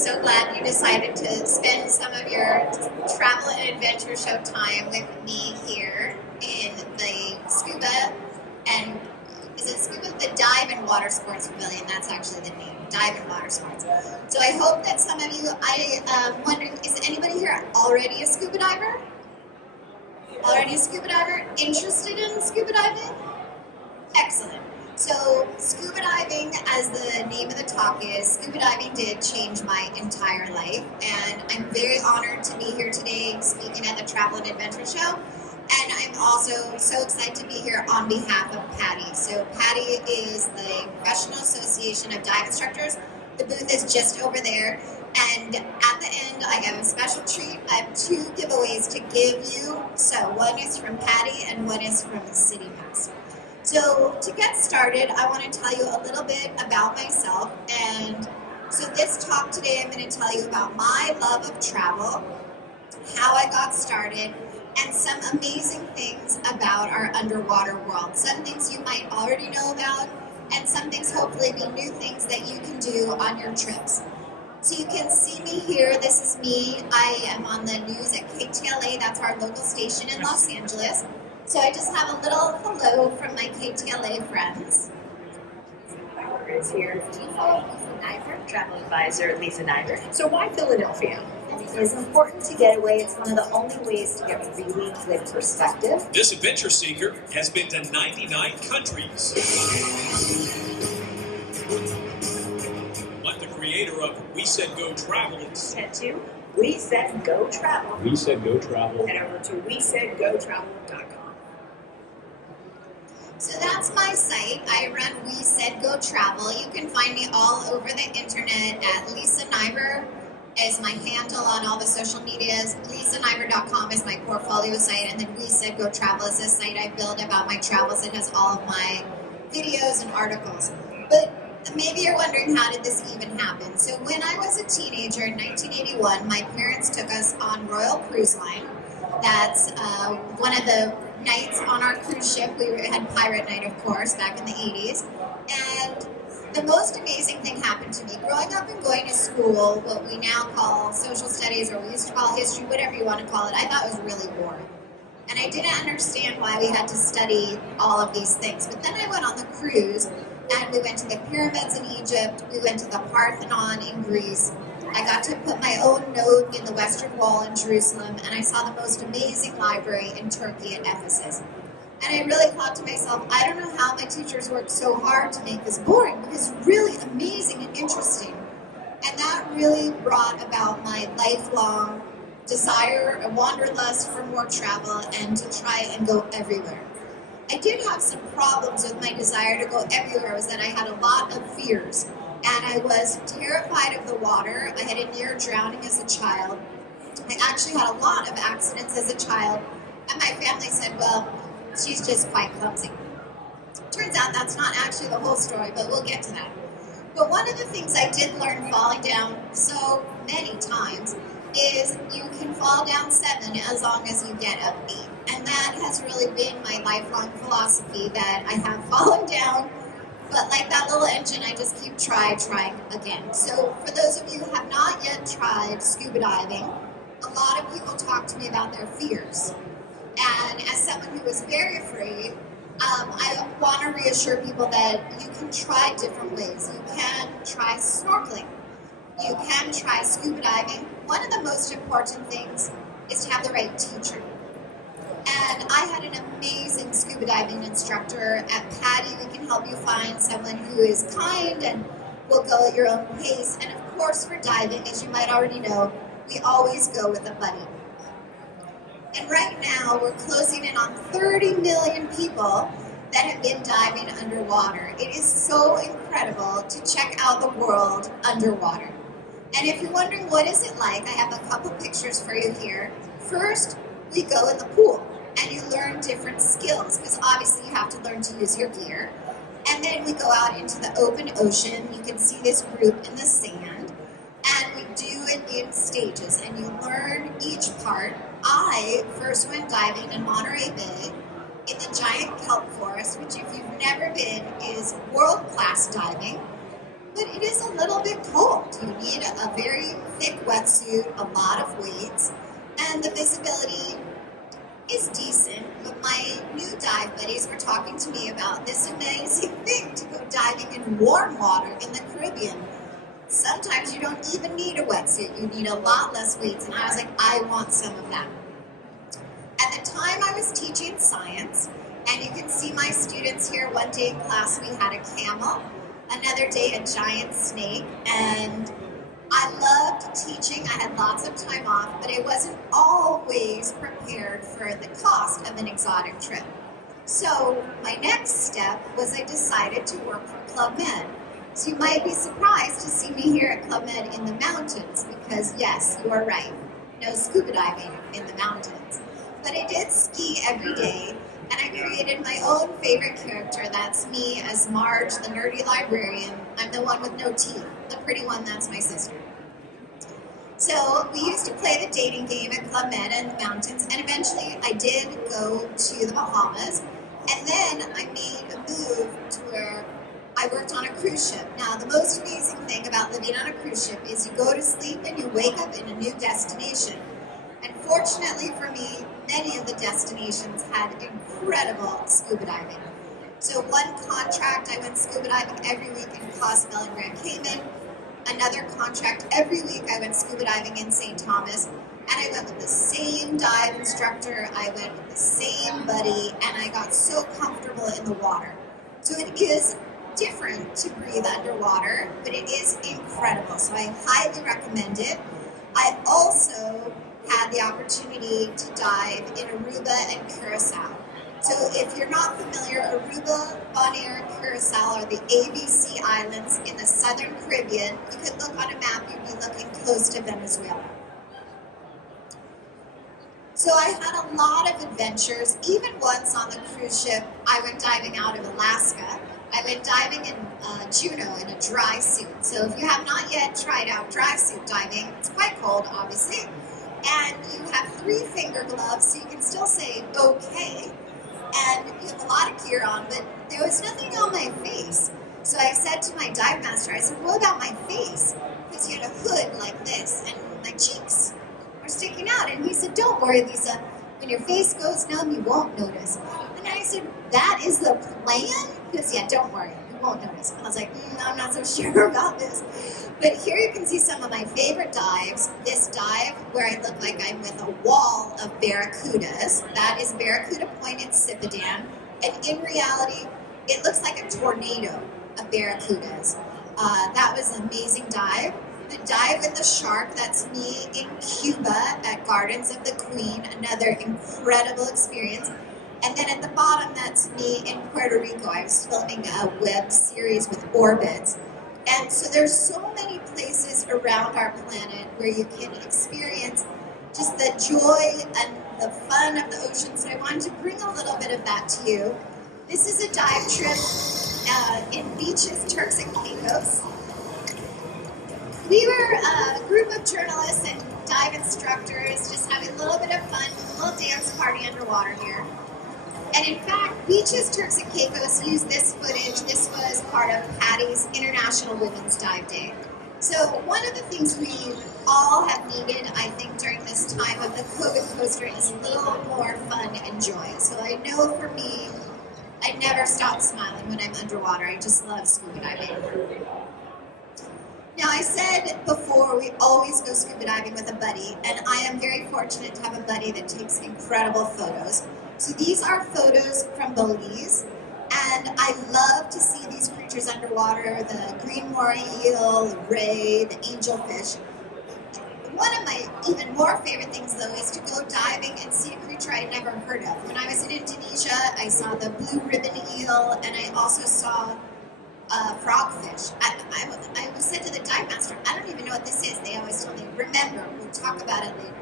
so glad you decided to spend some of your travel and adventure show time with me here in the scuba and is it scuba? The dive and water sports pavilion. That's actually the name, dive and water sports. So I hope that some of you, I'm wondering, is anybody here already a scuba diver? Already a scuba diver? Interested in scuba diving? Excellent. So scuba diving, as the name of the talk is, scuba diving did change my entire life, and I'm very honored to be here today speaking at the Travel and Adventure Show. And I'm also so excited to be here on behalf of PADI. So PADI is the Professional Association of Dive Instructors. The booth is just over there. And at the end, I have a special treat. I have 2 giveaways to give you. So one is from PADI and one is from City Pass. So to get started, I want to tell you a little bit about myself. And so this talk today, I'm going to tell you about my love of travel, how I got started, and some amazing things about our underwater world. Some things you might already know about, and some things hopefully be new things that you can do on your trips. So you can see me here. This is me. I am on the news at KTLA. That's our local station in Los Angeles. So I just have a little hello from my KTLA friends. Is here. Lisa Niver, travel advisor Lisa Niver. So why Philadelphia? It is important to get away. It's one of the only ways to get really good perspective. This adventure seeker has been to 99 countries. But the creator of We Said Go Travel Head to We Said Go Travel. We Said Go Travel. Head over to wesaidgotravel.com. So that's my site. I run We Said Go Travel. You can find me all over the internet at Lisa Niver is my handle on all the social medias. LisaNiver.com is my portfolio site, and then We Said Go Travel is a site I build about my travels. It has all of my videos and articles. But maybe you're wondering, how did this even happen? So when I was a teenager in 1981, my parents took us on Royal Cruise Line. That's one of the nights on our cruise ship. We had Pirate Night, of course, back in the 80s. And the most amazing thing happened to me. Growing up and going to school, what we now call social studies, or we used to call history, whatever you want to call it, I thought was really boring. And I didn't understand why we had to study all of these things. But then I went on the cruise, and we went to the pyramids in Egypt, we went to the Parthenon in Greece. I got to put my own note in the Western Wall in Jerusalem, and I saw the most amazing library in Turkey at Ephesus. And I really thought to myself, I don't know how my teachers worked so hard to make this boring, because it's really amazing and interesting. And that really brought about my lifelong desire, a wanderlust for more travel, and to try and go everywhere. I did have some problems with my desire to go everywhere, was that I had a lot of fears. And I was terrified of the water. I had a near drowning as a child. I actually had a lot of accidents as a child. And my family said, well, she's just quite clumsy. Turns out that's not actually the whole story, but we'll get to that. But one of the things I did learn falling down so many times is you can fall down 7 as long as you get up 8. And that has really been my lifelong philosophy, that I have fallen down, but like that little engine, I just keep trying again. So for those of you who have not yet tried scuba diving, a lot of people talk to me about their fears. And as someone who was very afraid, I want to reassure people that you can try different ways. You can try snorkeling. You can try scuba diving. One of the most important things is to have the right teacher. And I had an amazing scuba diving instructor at PADI. We can help you find someone who is kind and will go at your own pace. And of course, for diving, as you might already know, we always go with a buddy. And right now, we're closing in on 30 million people that have been diving underwater. It is so incredible to check out the world underwater. And if you're wondering what is it like, I have a couple pictures for you here. First, we go in the pool, and you learn different skills, because obviously you have to learn to use your gear. And then we go out into the open ocean. You can see this group in the sand, and we do it in stages, and you learn each part. I first went diving in Monterey Bay in the giant kelp forest, which if you've never been is world-class diving. But it is a little bit cold. You need a very thick wetsuit, a lot of weights, and the visibility is decent, but my new dive buddies were talking to me about this amazing thing to go diving in warm water in the Caribbean. Sometimes you don't even need a wetsuit, you need a lot less weights, and I was like, I want some of that. At the time I was teaching science, and you can see my students here. One day in class we had a camel, another day a giant snake, and I loved teaching. I had lots of time off, but I wasn't always prepared for the cost of an exotic trip. So my next step was I decided to work for Club Med. So you might be surprised to see me here at Club Med in the mountains, because yes, you are right, no scuba diving in the mountains. But I did ski every day, and I created my own favorite character. That's me as Marge, the nerdy librarian. I'm the one with no teeth. The pretty one, that's my sister. So we used to play the dating game at Club Med in the mountains, and eventually I did go to the Bahamas, and then I made a move to where I worked on a cruise ship. Now, the most amazing thing about living on a cruise ship is you go to sleep and you wake up in a new destination. And fortunately for me, many of the destinations had incredible scuba diving. So one contract, I went scuba diving every week in Cozumel and Grand Cayman. Another contract, every week I went scuba diving in St. Thomas. And I went with the same dive instructor, I went with the same buddy, and I got so comfortable in the water. So it is different to breathe underwater, but it is incredible. So I highly recommend it. I also had the opportunity to dive in Aruba and Curacao. So if you're not familiar, Aruba, Bonaire, and Curacao are the ABC islands in the southern Caribbean. You could look on a map, you'd be looking close to Venezuela. So I had a lot of adventures. Even once on the cruise ship, I went diving out of Alaska. I went diving in Juneau in a dry suit. So if you have not yet tried out dry suit diving, it's quite cold, obviously. And you have 3 finger gloves, so you can still say okay. And you have a lot of gear on, but there was nothing on my face. So I said to my dive master, I said, what about my face? Because he had a hood like this, and my cheeks were sticking out. And he said, don't worry, Lisa. When your face goes numb, you won't notice. And I said, that is the plan? Because, yeah, don't worry, you won't notice. And I was like, I'm not so sure about this. But here you can see some of my favorite dives. This dive where I look like I'm with a wall of barracudas. That is Barracuda Point in Cipidan. And in reality, it looks like a tornado of barracudas. That was an amazing dive. The dive with the shark, that's me in Cuba at Gardens of the Queen, another incredible experience. And then at the bottom, that's me in Puerto Rico. I was filming a web series with Orbits. And so there's so many places around our planet where you can experience just the joy and the fun of the ocean. So I wanted to bring a little bit of that to you. This is a dive trip in beaches, Turks and Caicos. We were a group of journalists and dive instructors just having a little bit of fun, a little dance party underwater here. And in fact, Beaches, Turks and Caicos used this footage. This was part of PADI's International Women's Dive Day. So one of the things we all have needed, I think, during this time of the COVID coaster is a little more fun and joy. So I know for me, I never stop smiling when I'm underwater. I just love scuba diving. Now, I said before, we always go scuba diving with a buddy, and I am very fortunate to have a buddy that takes incredible photos. So these are photos from Belize, and I love to see these creatures underwater, the green moray eel, the ray, the angelfish. One of my even more favorite things, though, is to go diving and see a creature I'd never heard of. When I was in Indonesia, I saw the blue ribbon eel, and I also saw frogfish. I said to the dive master, I don't even know what this is. They always told me, remember, we'll talk about it later.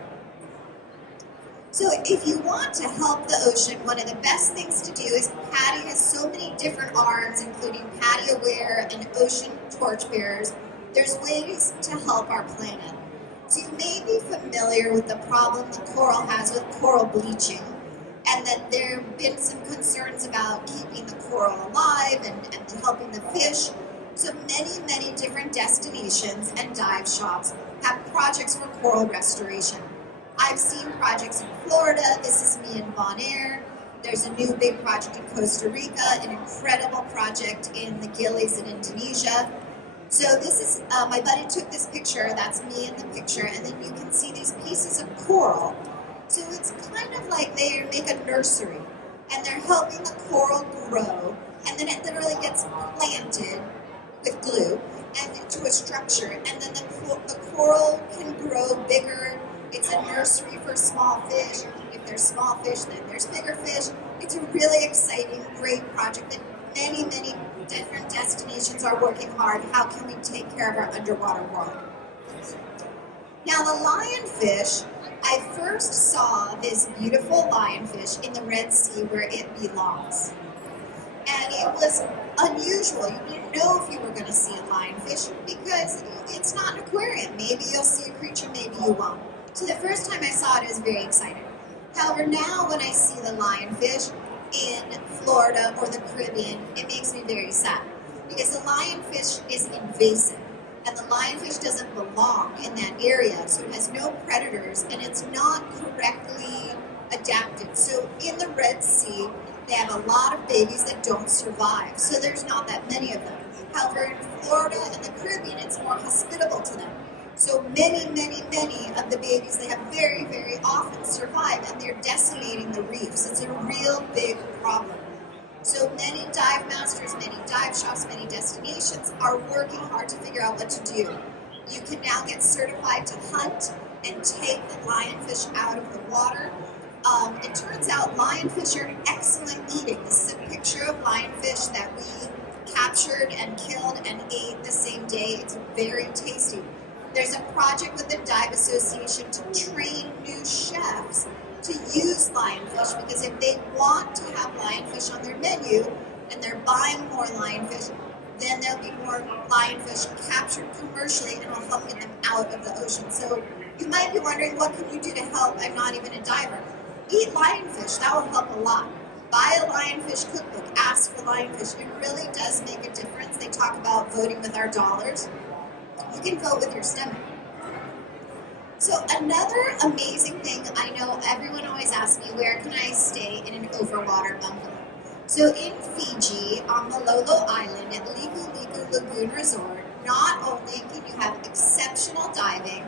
So if you want to help the ocean, one of the best things to do is PADI has so many different arms, including PADI Aware and Ocean Torchbearers. There's ways to help our planet. So you may be familiar with the problem the coral has with coral bleaching, and that there have been some concerns about keeping the coral alive and helping the fish. So many different destinations and dive shops have projects for coral restoration. I've seen projects in Florida. This is me in Bonaire. There's a new big project in Costa Rica, an incredible project in the Gillies in Indonesia. So this is, my buddy took this picture, that's me in the picture, and then you can see these pieces of coral. So it's kind of like they make a nursery, and they're helping the coral grow, and then it literally gets planted with glue and into a structure, and then the coral can grow bigger. It's a nursery for small fish. If there's small fish, then there's bigger fish. It's a really exciting, great project that many different destinations are working hard. How can we take care of our underwater world? Now the lionfish, I first saw this beautiful lionfish in the Red Sea where it belongs. And it was unusual. You didn't know if you were going to see a lionfish because it's not an aquarium. Maybe you'll see a creature, maybe you won't. So the first time I saw it, I was very excited. However, now when I see the lionfish in Florida or the Caribbean, it makes me very sad because the lionfish is invasive and the lionfish doesn't belong in that area, so it has no predators and it's not correctly adapted. So in the Red Sea, they have a lot of babies that don't survive, so there's not that many of them. However, in Florida and the Caribbean, it's more hospitable to them. So many of the babies, they have very often survive, and they're decimating the reefs. It's a real big problem. So many dive masters, many dive shops, many destinations are working hard to figure out what to do. You can now get certified to hunt and take the lionfish out of the water. It turns out lionfish are excellent eating. This is a picture of lionfish that we captured and killed and ate the same day. It's very tasty. There's a project with the Dive Association to train new chefs to use lionfish, because if they want to have lionfish on their menu and they're buying more lionfish, then there'll be more lionfish captured commercially and it'll help get them out of the ocean. So you might be wondering, what can you do to help? I'm not even a diver. Eat lionfish, that will help a lot. Buy a lionfish cookbook, ask for lionfish. It really does make a difference. They talk about voting with our dollars. You can vote with your stomach. So another amazing thing, I know everyone always asks me, where can I stay in an overwater bungalow? So in Fiji, on Malolo Island at Liku Liku Lagoon Resort, not only can you have exceptional diving,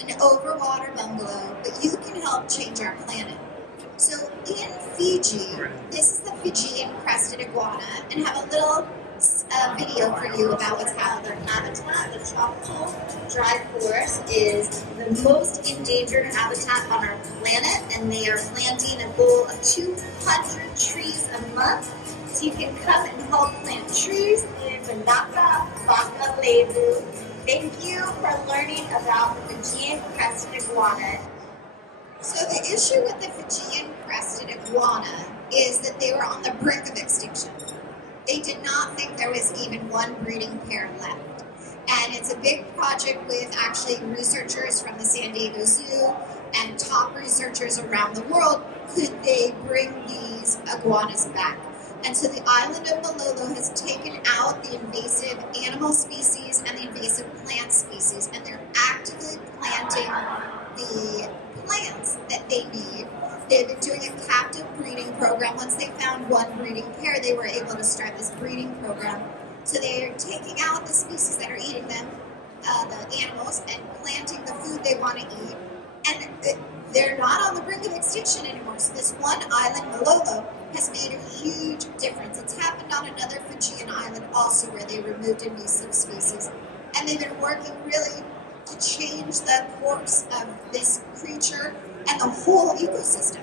an overwater bungalow, but you can help change our planet. So in Fiji, this is the Fijian crested iguana, and have a little video for you about what's happening. Their habitat, the tropical dry forest, is the most endangered habitat on our planet, and they are planting a goal of 200 trees a month. So you can come and help plant trees in Manaka, Baka, Lebu. Thank you for learning about the Fijian crested iguana. So the issue with the Fijian crested iguana is that they were on the brink of extinction. They did not think there was even one breeding pair left. And it's a big project with actually researchers from the San Diego Zoo and top researchers around the world. Could they bring these iguanas back? And so the island of Malolo has taken out the invasive animal species and the invasive plant species, and they're actively planting the plants that they need. They've been doing a captive breeding program. Once they found one breeding pair, they were able to start this breeding program. So they're taking out the species that are eating them, the animals, and planting the food they want to eat. And they're not on the brink of extinction anymore. So this one island, Malolo, has made a huge difference. It's happened on another Fijian island also, where they removed invasive species. And they've been working really to change the course of this creature and the whole ecosystem.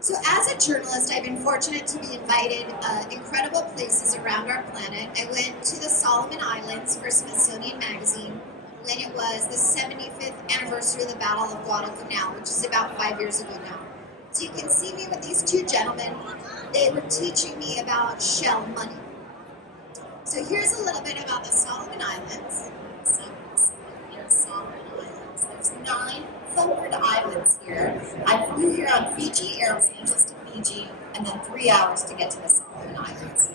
So as a journalist, I've been fortunate to be invited incredible places around our planet. I went to the Solomon Islands for Smithsonian Magazine when it was the 75th anniversary of the Battle of Guadalcanal, which is about 5 years ago now. So you can see me with these two gentlemen. They were teaching me about shell money. So here's a little bit about the Solomon Islands. Solomon Islands. There's 900 islands here. I flew here on Fiji Airlines just to Fiji, and then 3 hours to get to the Solomon Islands.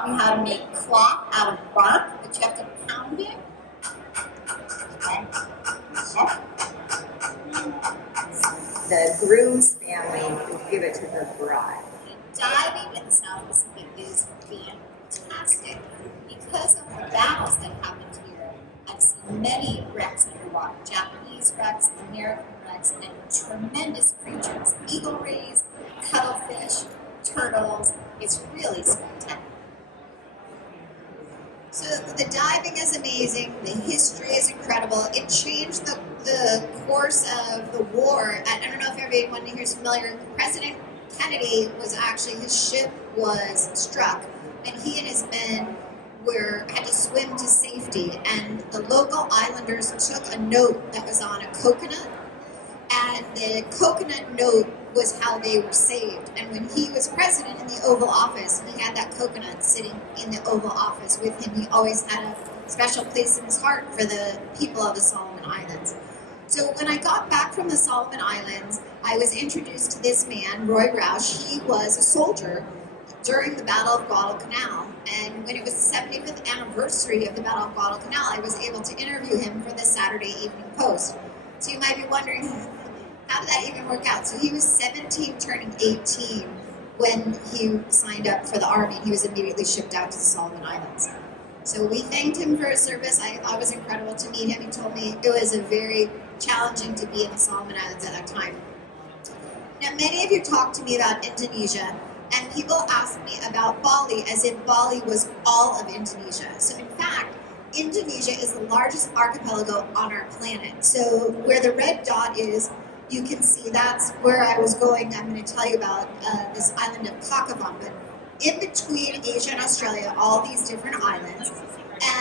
taught me how to make cloth out of bark, but you have to pound it. Okay. The groom's family will give it to the bride. Diving in the South Pacific is fantastic. Because of the battles that happened here, I've seen many wrecks underwater, Japanese wrecks, American wrecks, and tremendous creatures, eagle rays, cuttlefish, turtles. It's really spectacular. So the diving is amazing. The history is incredible. It changed the course of the war. I don't know if everyone here is familiar. President Kennedy was actually, his ship was struck, and he and his men had to swim to safety. And the local islanders took a note that was on a coconut, and the coconut note was how they were saved. And when he was president in the Oval Office, he had that coconut sitting in the Oval Office with him. He always had a special place in his heart for the people of the Solomon Islands. So when I got back from the Solomon Islands, I was introduced to this man, Roy Roush. He was a soldier during the Battle of Guadalcanal. And when it was the 75th anniversary of the Battle of Guadalcanal, I was able to interview him for the Saturday Evening Post. So you might be wondering, how did that even work out? So he was 17 turning 18 when he signed up for the Army. He was immediately shipped out to the Solomon Islands. So we thanked him for his service. I thought it was incredible to meet him. He told me it was a very challenging to be in the Solomon Islands at that time. Now, many of you talked to me about Indonesia, and people asked me about Bali as if Bali was all of Indonesia. So in fact, Indonesia is the largest archipelago on our planet. So where the red dot is, you can see that's where I was going. I'm going to tell you about this island of Kakavan, but in between Asia and Australia, all these different islands,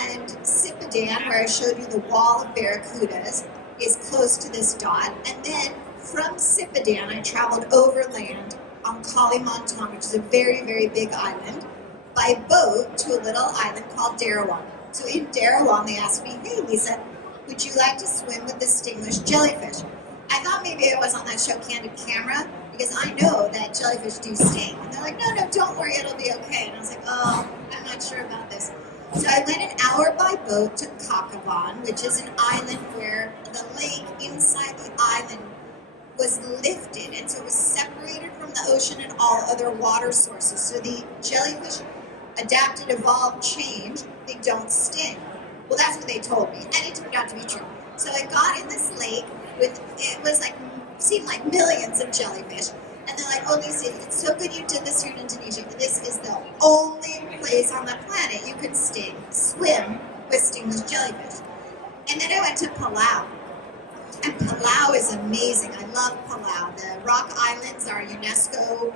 and Sipadan, where I showed you the wall of barracudas, is close to this dot. And then from Sipadan, I traveled overland on Kalimantan, which is a very, very big island, by boat to a little island called Derawan. So in Derawan, they asked me, hey Lisa, would you like to swim with the stingless jellyfish? I thought maybe I was on that show Candid Camera, because I know that jellyfish do sting. And they're like, no, don't worry, it'll be okay. And I was like, oh, I'm not sure about this. So I went an hour by boat to Kakavan, which is an island where the lake inside the island was lifted, and so it was separated from the ocean and all other water sources. So the jellyfish adapted, evolved, changed. They don't sting. Well, that's what they told me, and it turned out to be true. So I got in this lake with, it was like, seemed like millions of jellyfish. And they're like, oh Lisa, it's so good you did this here in Indonesia. This is the only place on the planet you can swim with stingless jellyfish. And then I went to Palau. And Palau is amazing. I love Palau. The Rock Islands are a UNESCO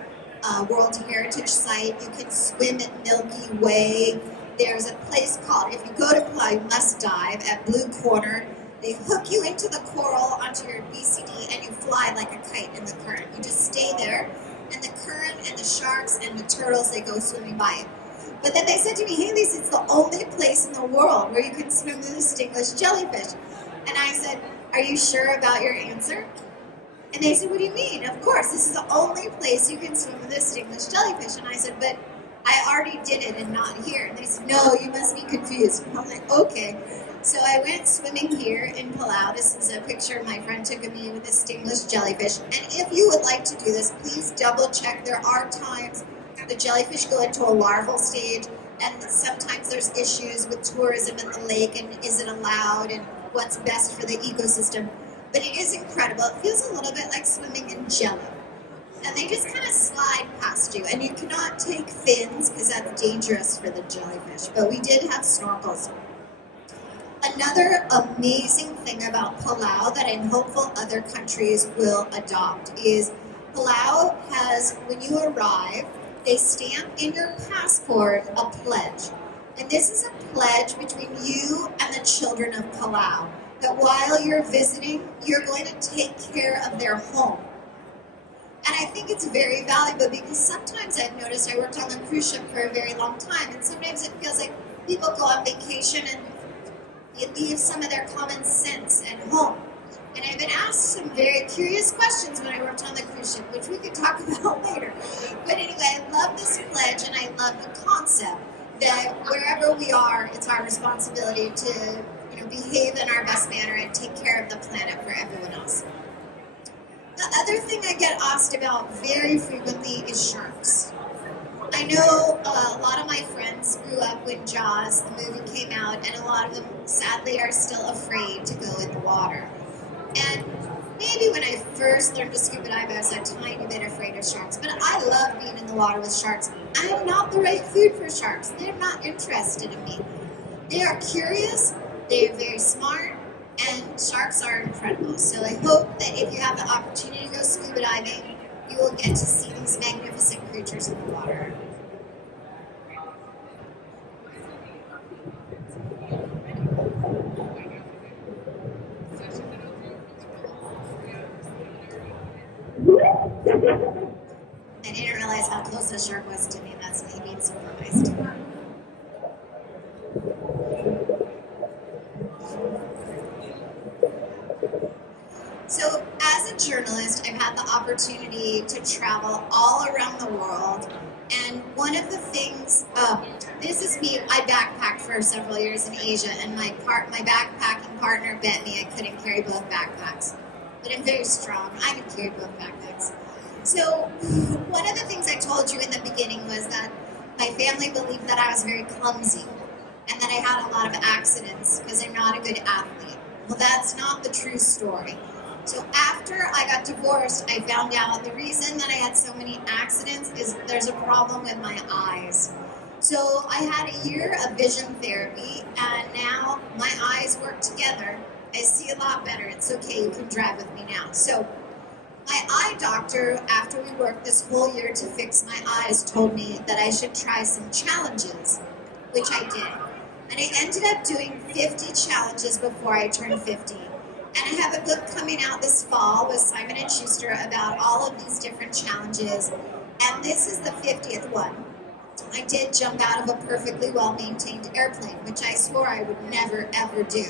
World Heritage Site. You can swim at Milky Way. There's a place called, if you go to Palau, you must dive at Blue Corner. They hook you into the coral onto your BCD and you fly like a kite in the current. You just stay there, and the current and the sharks and the turtles, they go swimming by it. But then they said to me, hey Lisa, it's the only place in the world where you can swim with a stingless jellyfish. And I said, are you sure about your answer? And they said, what do you mean? Of course, this is the only place you can swim with a stingless jellyfish. And I said, but I already did it and not here. And they said, no, you must be confused. And I'm like, okay. So I went swimming here in Palau. This is a picture my friend took of me with a stingless jellyfish. And if you would like to do this, please double check. There are times the jellyfish go into a larval stage, and sometimes there's issues with tourism in the lake, and is it allowed, and what's best for the ecosystem. But it is incredible. It feels a little bit like swimming in jello. And they just kind of slide past you. And you cannot take fins because that's dangerous for the jellyfish. But we did have snorkels. Another amazing thing about Palau that I'm hopeful other countries will adopt is Palau has, when you arrive, they stamp in your passport a pledge. And this is a pledge between you and the children of Palau, that while you're visiting, you're going to take care of their home. And I think it's very valuable because sometimes I've noticed, I worked on the cruise ship for a very long time, and sometimes it feels like people go on vacation and they leave some of their common sense at home. And I've been asked some very curious questions when I worked on the cruise ship, which we could talk about later. But anyway, I love this pledge and I love the concept wherever we are, it's our responsibility to, behave in our best manner and take care of the planet for everyone else. The other thing I get asked about very frequently is sharks. I know a lot of my friends grew up when Jaws, the movie, came out, and a lot of them sadly are still afraid to go in the water. And maybe when I first learned to scuba dive, I was a tiny bit afraid of sharks, but I love being in the water with sharks. I am not the right food for sharks. They're not interested in me. They are curious, they are very smart, and sharks are incredible. So I hope that if you have the opportunity to go scuba diving, you will get to see these magnificent creatures in the water. I didn't realize how close the shark was to me. That's me being surprised. So, as a journalist, I've had the opportunity to travel all around the world. And one of the things, this is me, I backpacked for several years in Asia, and my backpacking partner bet me I couldn't carry both backpacks. But I'm very strong. I can carry both backpacks. So, one of the things I told you in the beginning was that my family believed that I was very clumsy and that I had a lot of accidents because I'm not a good athlete. Well, that's not the true story. So after I got divorced, I found out the reason that I had so many accidents is there's a problem with my eyes. So I had a year of vision therapy, and now my eyes work together. I see a lot better. It's okay, you can drive with me now. So my eye doctor, after we worked this whole year to fix my eyes, told me that I should try some challenges, which I did. And I ended up doing 50 challenges before I turned 50. And I have a book coming out this fall with Simon & Schuster about all of these different challenges. And this is the 50th one. I did jump out of a perfectly well-maintained airplane, which I swore I would never, ever do.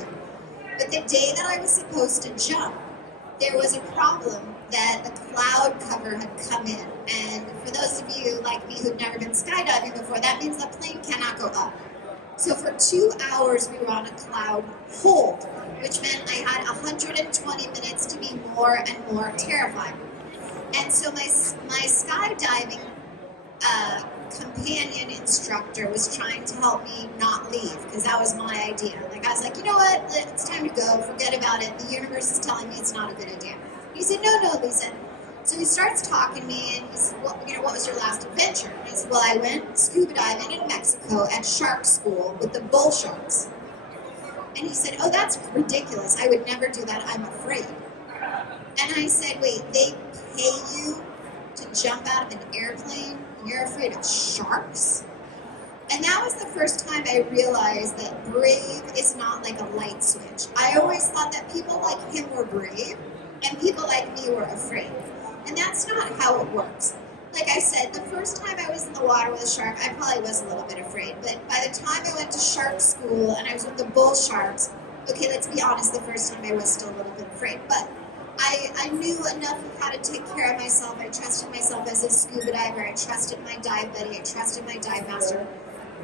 But the day that I was supposed to jump, there was a problem that the cloud cover had come in. And for those of you like me who've never been skydiving before, that means the plane cannot go up. So for 2 hours, we were on a cloud hold, which meant I had 120 minutes to be more and more terrified. And so my skydiving companion instructor was trying to help me not leave, because that was my idea. Like, I was like, you know what, it's time to go, forget about it. The universe is telling me it's not a good idea. He said, no, Lisa. So he starts talking to me, and he said, well, what was your last adventure? And I said, well, I went scuba diving in Mexico at shark school with the bull sharks. And he said, oh, that's ridiculous. I would never do that. I'm afraid. And I said, wait, they pay you to jump out of an airplane and you're afraid of sharks? And that was the first time I realized that brave is not like a light switch. I always thought that people like him were brave and people like me were afraid. And that's not how it works. Like I said, the first time I was in the water with a shark, I probably was a little bit afraid. But by the time I went to shark school and I was with the bull sharks, okay, let's be honest, the first time I was still a little bit afraid. But I knew enough of how to take care of myself. I trusted myself as a scuba diver. I trusted my dive buddy. I trusted my dive master.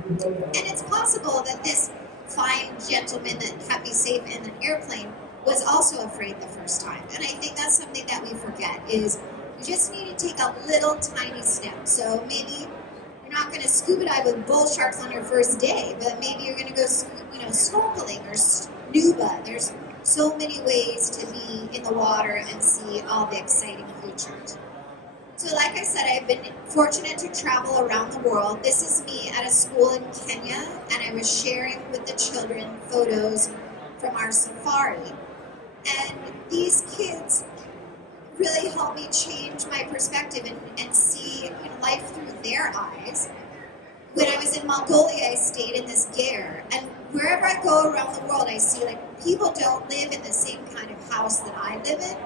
And it's possible that this fine gentleman that kept me safe in an airplane was also afraid the first time. And I think that's something that we forget is you just need to take a little tiny step. So maybe you're not going to scuba dive with bull sharks on your first day, but maybe you're going to go, snorkeling or snuba. There's so many ways to be in the water and see all the exciting creatures. So like I said, I've been fortunate to travel around the world. This is me at a school in Kenya, and I was sharing with the children photos from our safari. And these kids really helped me change my perspective and see life through their eyes. When I was in Mongolia, I stayed in this ger, and wherever I go around the world, I see people don't live in the same kind of house that I live in.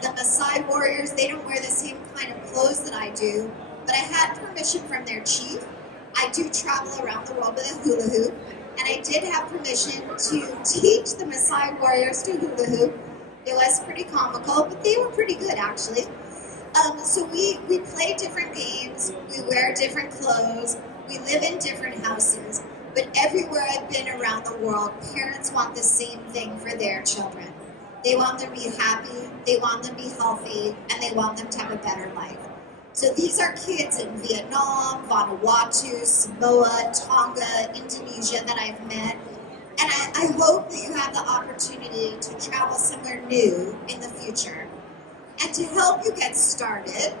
The Maasai warriors, they don't wear the same kind of clothes that I do, but I had permission from their chief. I do travel around the world with a hula hoop, and I did have permission to teach the Maasai warriors to hula hoop. It was pretty comical, but they were pretty good actually. So we play different games, we wear different clothes, we live in different houses, but everywhere I've been around the world, parents want the same thing for their children. They want them to be happy, they want them to be healthy, and they want them to have a better life. So these are kids in Vietnam, Vanuatu, Samoa, Tonga, Indonesia that I've met. And I hope that you have the opportunity to travel somewhere new in the future. And to help you get started,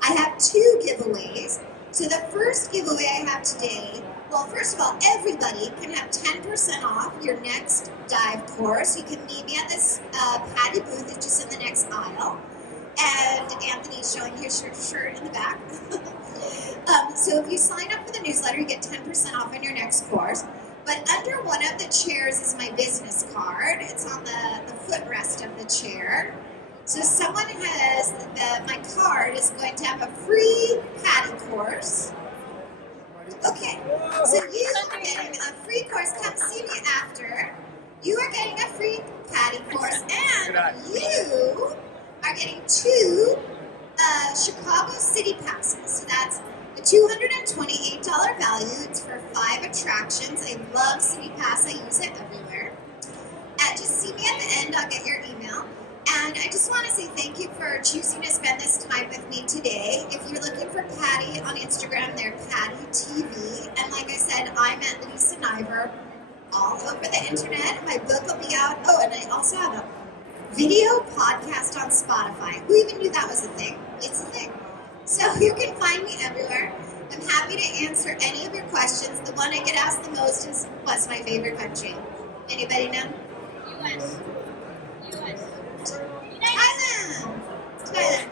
I have 2 giveaways. So the first giveaway I have today, well, first of all, everybody can have 10% off your next dive course. You can meet me at this PADI booth, it's just in the next aisle. And Anthony's showing his shirt in the back. So if you sign up for the newsletter, you get 10% off on your next course. But under one of the chairs is my business card. It's on the footrest of the chair. So someone has, my card is going to have a free PADI course. Okay, so you are getting a free course. Come see me after. You are getting a free PADI course, and you are getting 2 Chicago City passes. So that's a $228 value. It's for 5 attractions. I love City Pass. I use it everywhere. And just see me at the end. I'll get your email. And I just want to say thank you for choosing to spend this time with me today. If you're looking for PADI on Instagram, they're PADI TV. And like I said, I'm at Lisa Niver all over the internet. My book will be out. Oh, and I also have a video podcast on Spotify. Who even knew that was a thing? It's a thing. So you can find me everywhere. I'm happy to answer any of your questions. The one I get asked the most is, what's my favorite country? Anybody know? US. Thailand. Thailand.